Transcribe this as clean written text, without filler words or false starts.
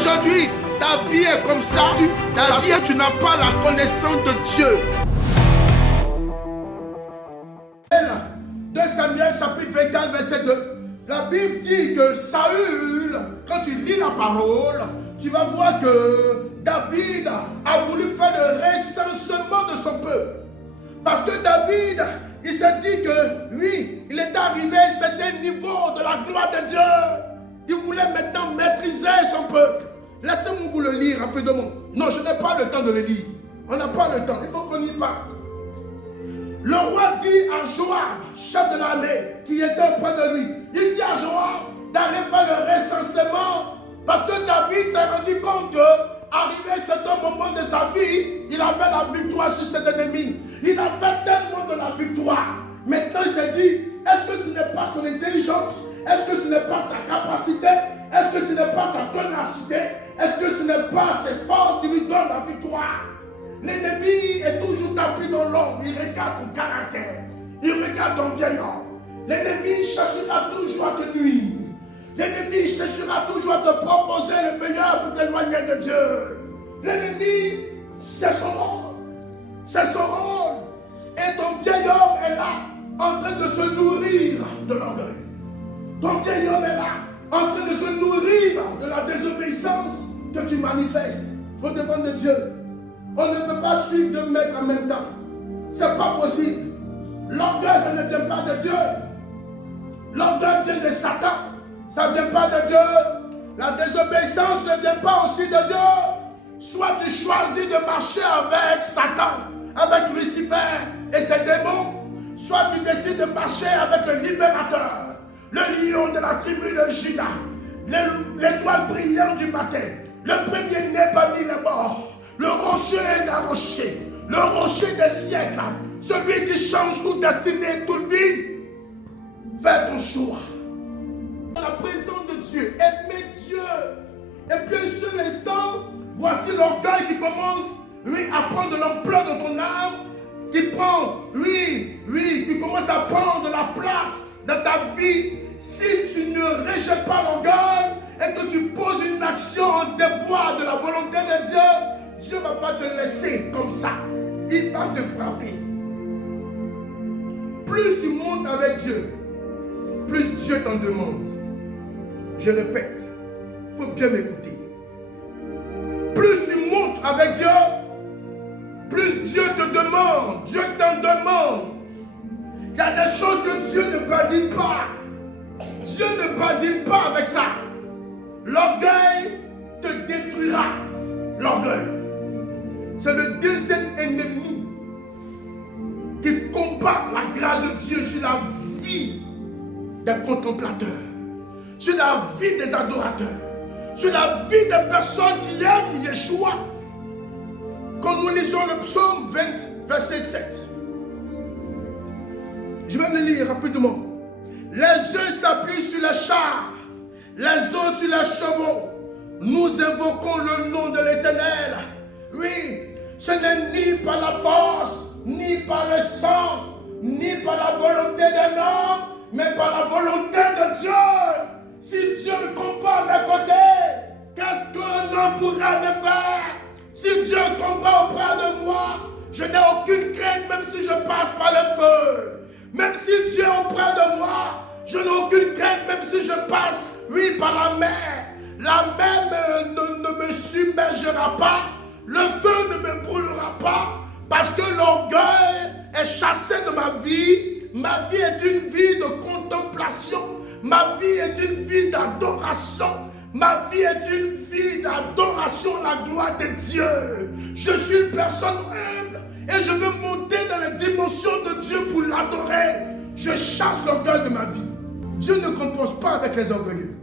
Aujourd'hui, ta vie est comme ça. Parce que tu n'as pas la connaissance de Dieu. 2 Samuel chapitre 24 verset 2. La Bible dit que Saül, quand tu lis la parole, tu vas voir que David a voulu faire le recensement de son peuple. Parce que David, il s'est dit que lui, il est arrivé à un certain niveau de la gloire de Dieu. Il voulait maintenant maîtriser son peuple. Laissez-moi vous le lire rapidement. Non, je n'ai pas le temps de le lire. On n'a pas le temps, il faut qu'on y parte. Le roi dit à Joab, chef de l'armée, qui était auprès de lui, il dit à Joab d'aller faire le recensement, parce que David s'est rendu compte qu'arrivé à un certain moment de sa vie, il avait la victoire sur cet ennemi. Il avait tellement de la victoire. Maintenant il s'est dit, est-ce que ce n'est pas son intelligence? Est-ce que ce n'est pas sa capacité? Est-ce que ce n'est pas sa ténacité? Est-ce que ce n'est pas ses forces qui lui donnent la victoire? L'ennemi est toujours tapis dans l'homme. Il regarde ton caractère. Il regarde ton vieil homme. L'ennemi cherchera toujours à te nuire. L'ennemi cherchera toujours à te proposer le meilleur pour t'éloigner de Dieu. L'ennemi, c'est son rôle. C'est son rôle. Et ton vieil homme est là, en train de se nourrir de l'orgueil. Ton vieil homme est là, en train de se nourrir de la désobéissance que tu manifestes au devant de Dieu. On ne peut pas suivre deux maîtres en même temps. C'est pas possible. L'orgueil, ça ne vient pas de Dieu. L'orgueil vient de Satan. Ça ne vient pas de Dieu. La désobéissance ne vient pas aussi de Dieu. Soit tu choisis de marcher avec Satan, avec Lucifer et ses démons, soit tu décides de marcher avec le libérateur, le lion de la tribu de Juda, l'étoile brillante du matin, le premier-né parmi les morts, le rocher d'un rocher, le rocher des siècles, celui qui change toute destinée, toute vie. Fais ton choix. Dans la présence de Dieu, aimez Dieu. Et puis un seul instant, voici l'orgueil qui commence, lui, à prendre de l'ampleur dans ton âme, qui prend, qui commence à prendre de la place dans ta vie. Si tu ne rejettes pas l'orgueil et que tu poses une action en débois de la volonté de Dieu, Dieu ne va pas te laisser comme ça. Il va te frapper. Plus tu montes avec Dieu, plus Dieu t'en demande. Je répète, il faut bien m'écouter. Plus tu montes avec Dieu, plus Dieu te demande. Dieu t'en demande. Il y a des choses que Dieu ne badine pas. Dieu ne badine pas avec ça. L'orgueil te détruira. L'orgueil. C'est le deuxième ennemi qui combat la grâce de Dieu sur la vie des contemplateurs, sur la vie des adorateurs, sur la vie des personnes qui aiment Yeshua. Quand nous lisons le psaume 20, verset 7, je vais le lire rapidement. Les uns s'appuient sur les chars, les autres sur les chevaux. Nous invoquons le nom de l'Éternel. Oui, ce n'est ni par la force, ni par le sang, ni par la volonté d'un homme, mais par la volonté de Dieu. Si Dieu combat à mes côtés, qu'est-ce qu'un homme pourra me faire? Si Dieu combat auprès de moi, je n'ai aucune crainte, même si je passe par le feu. Même si Dieu est auprès de moi, je n'ai aucune crainte, même si je passe, par la mer. La mer ne me submergera pas. Le feu ne me brûlera pas. Parce que l'orgueil est chassé de ma vie. Ma vie est une vie de contemplation. Ma vie est une vie d'adoration. Ma vie est une vie d'adoration à la gloire de Dieu. Je suis une personne humble et je veux monter dans les dimensions de Dieu pour l'adorer. Je chasse l'orgueil de ma vie. Dieu ne compose pas avec les orgueilleux.